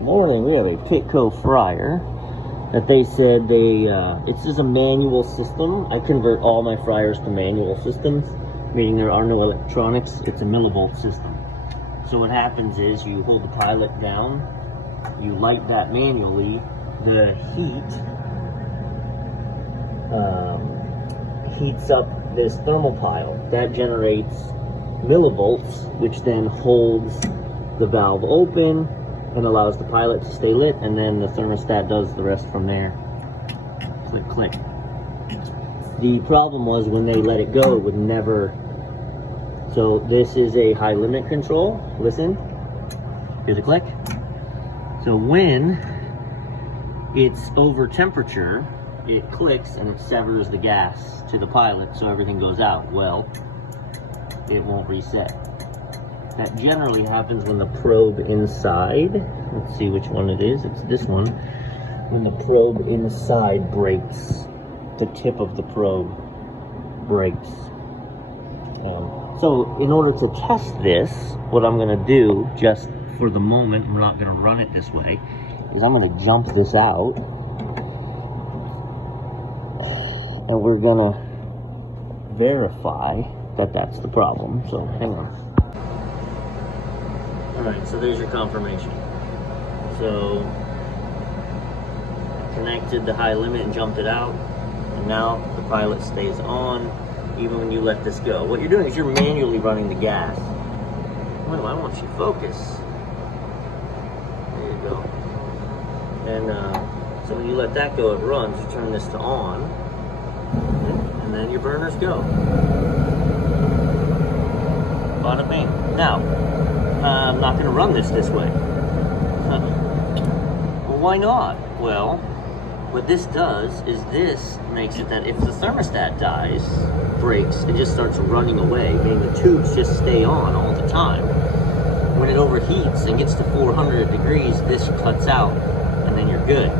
morning we have a Pitco fryer that they said it's just a manual system. I convert all my fryers to manual systems, meaning there are no electronics. It's a millivolt system. So what happens is you hold the pilot down, you light that manually, the heat heats up this thermopile. That generates millivolts, which then holds the valve open and allows the pilot to stay lit, and then the thermostat does the rest from there. Click, click. The problem was when they let it go, it would never. So this is a high limit control. Listen, here's a click. So when it's over temperature, it clicks and it severs the gas to the pilot, so everything goes out. Well, it won't reset. That generally happens when the probe inside, let's see which one it is, it's this one, when the probe inside breaks, the tip of the probe breaks. So in order to test this, what I'm going to do, just for the moment, we're not going to run it this way, is I'm going to jump this out, and we're going to verify that that's the problem. So hang on. Alright, so there's your confirmation. So connected the high limit and jumped it out, and now the pilot stays on even when you let this go. What you're doing is you're manually running the gas. Well, I want you to focus. There you go. And so when you let that go, it runs. You turn this to on, and then your burners go. Bada bing. Now, I'm not going to run this way. Well, why not? Well, what this does is this makes it that if the thermostat breaks, it just starts running away, meaning the tubes just stay on all the time. When it overheats and gets to 400 degrees, this cuts out, and then you're good.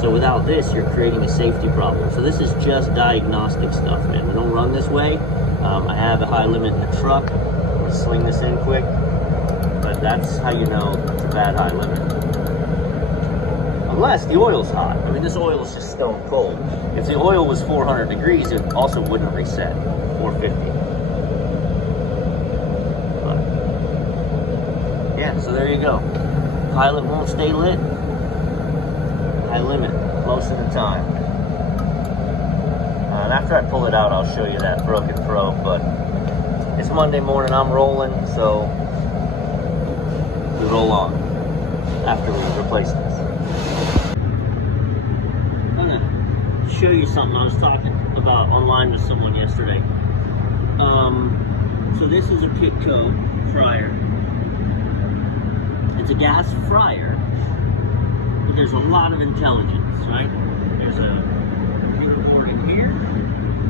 So without this, you're creating a safety problem. So this is just diagnostic stuff, man. We don't run this way. I have a high limit in the truck. I'm going to swing this in quick. But that's how you know it's a bad high limit. Unless the oil's hot. I mean, this oil is just stone cold. If the oil was 400 degrees, it also wouldn't reset. 450. But, yeah, so there you go. Pilot won't stay lit. High limit most of the time. And after I pull it out, I'll show you that broken probe. But it's Monday morning. I'm rolling, so we roll on after we replace this. I'm gonna show you something I was talking about online with someone yesterday. So this is a Pitco fryer. It's a gas fryer, but there's a lot of intelligence, right? There's a finger board in here.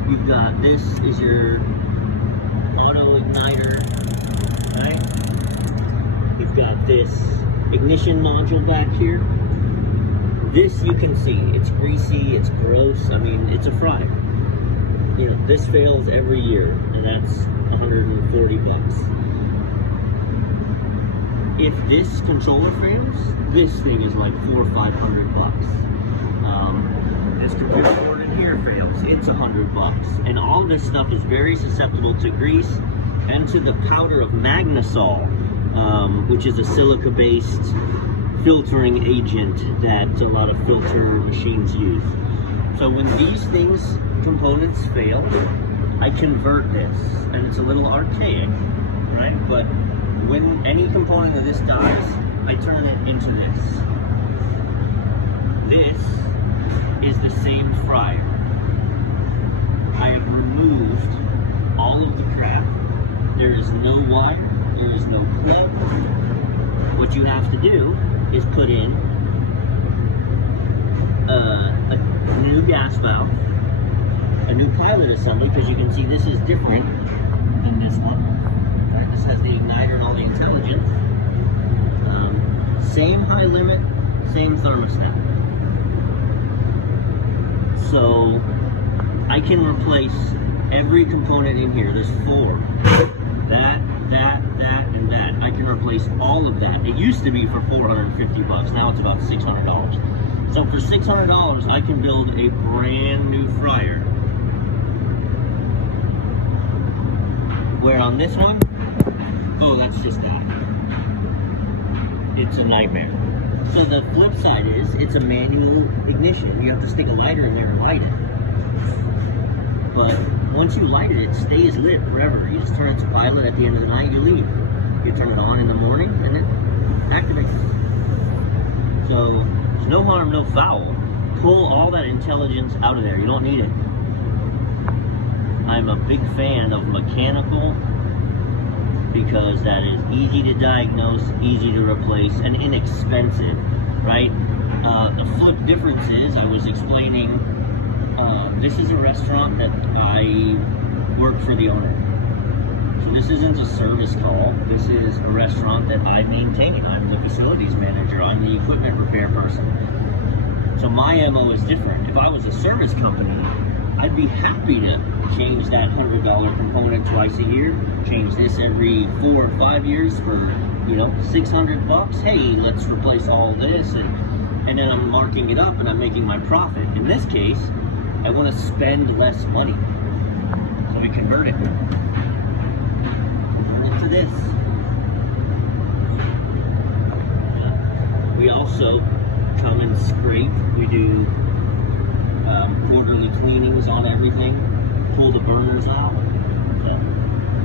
You've got, this is your auto igniter, right? You've got this ignition module back here. This you can see, it's greasy, it's gross. I mean, it's a fryer. You know, this fails every year, and that's 140 bucks. If this controller fails, this thing is like $400 or $500 bucks. This computer board in here fails, it's $100. And all this stuff is very susceptible to grease and to the powder of Magnesol, which is a silica-based filtering agent that a lot of filter machines use. So when these components fail, I convert this, and it's a little archaic, right? But when any component of this dies, I turn it into this. This is the same fryer. I have removed all of the crap. There is no wire, there is no plug. What you have to do is put in a new gas valve, a new pilot assembly, because you can see this is different than this one. Right? This has the igniter and all the intelligence. Same high limit, same thermostat. So I can replace every component in here. There's 4. That, and that. I can replace replace all of that. It used to be for $450. Now it's about $600. So for $600, I can build a brand new fryer. Where on this one, oh, that's just that. It's a nightmare. So the flip side is, it's a manual ignition. You have to stick a lighter in there and light it. But once you light it, it stays lit forever. You just turn it to pilot at the end of the night, you leave. You turn it on in the morning, and it activates. So there's no harm, no foul. Pull all that intelligence out of there. You don't need it. I'm a big fan of mechanical because that is easy to diagnose, easy to replace, and inexpensive, right? The flip difference is, I was explaining, this is a restaurant that I work for the owner. So this isn't a service call. This is a restaurant that I maintain. I'm the facilities manager. I'm the equipment repair person. So my MO is different. If I was a service company, I'd be happy to change that $100 component twice a year, change this every 4 or 5 years for, you know, $600. Hey, let's replace all this, and then I'm marking it up and I'm making my profit. In this case, I want to spend less money, so we convert it. Turn it to this. We also come and scrape. We do quarterly cleanings on everything, pull the burners out. So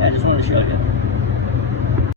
I just want to show you.